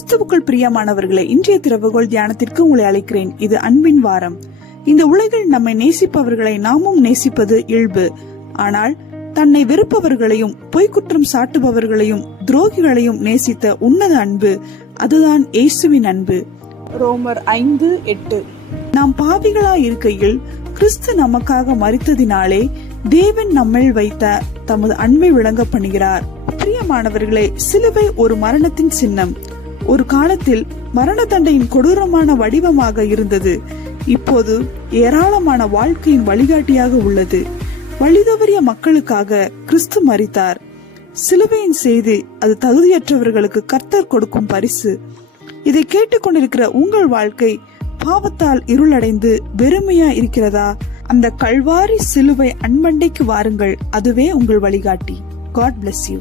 கிறிஸ்துவுக்குள் பிரியமானவர்களை, இன்றைய திறவுகோள் தியானத்திற்கு உங்களை அழைக்கிறேன். இது அன்பின் வாரம். இந்த உலகில் நம்மை நேசிப்பவர்களை நாமும் நேசிப்பது இயல்பு. ஆனால் தன்னை வெறுப்பவர்களையும் பொய்க்குற்றம் சாட்டுபவர்களையும் துரோகிகளையும் நேசித்த உன்னத அன்பு, அதுதான் இயேசுவின் அன்பு. ரோமர் 5:8. நாம் பாவிகளாய் இருக்கையில் கிறிஸ்து நமக்காக மரித்ததினாலே தேவன் நம்மில் வைத்த தமது அன்பை விளங்க பண்ணுகிறார். பிரியமானவர்களே, சிலுவை ஒரு மரணத்தின் சின்னம். ஒரு காலத்தில் மரண தண்டையின் கொடூரமான வடிவமாக இருந்தது. இப்போது ஏராளமான வாழ்க்கையின் வழிகாட்டியாக உள்ளது. வழிதவறிய மக்களுக்காக கிறிஸ்து மரித்தார். சிலுவையின் செய்தி அது தகுதியற்றவர்களுக்கு கர்த்தர் கொடுக்கும் பரிசு. இதை கேட்டுக்கொண்டிருக்கிற உங்கள் வாழ்க்கை பாவத்தால் இருளடைந்து வெறுமையா இருக்கிறதா? அந்த கல்வாரி சிலுவை அன்பண்டைக்கு வாருங்கள். அதுவே உங்கள் வழிகாட்டி. God bless you.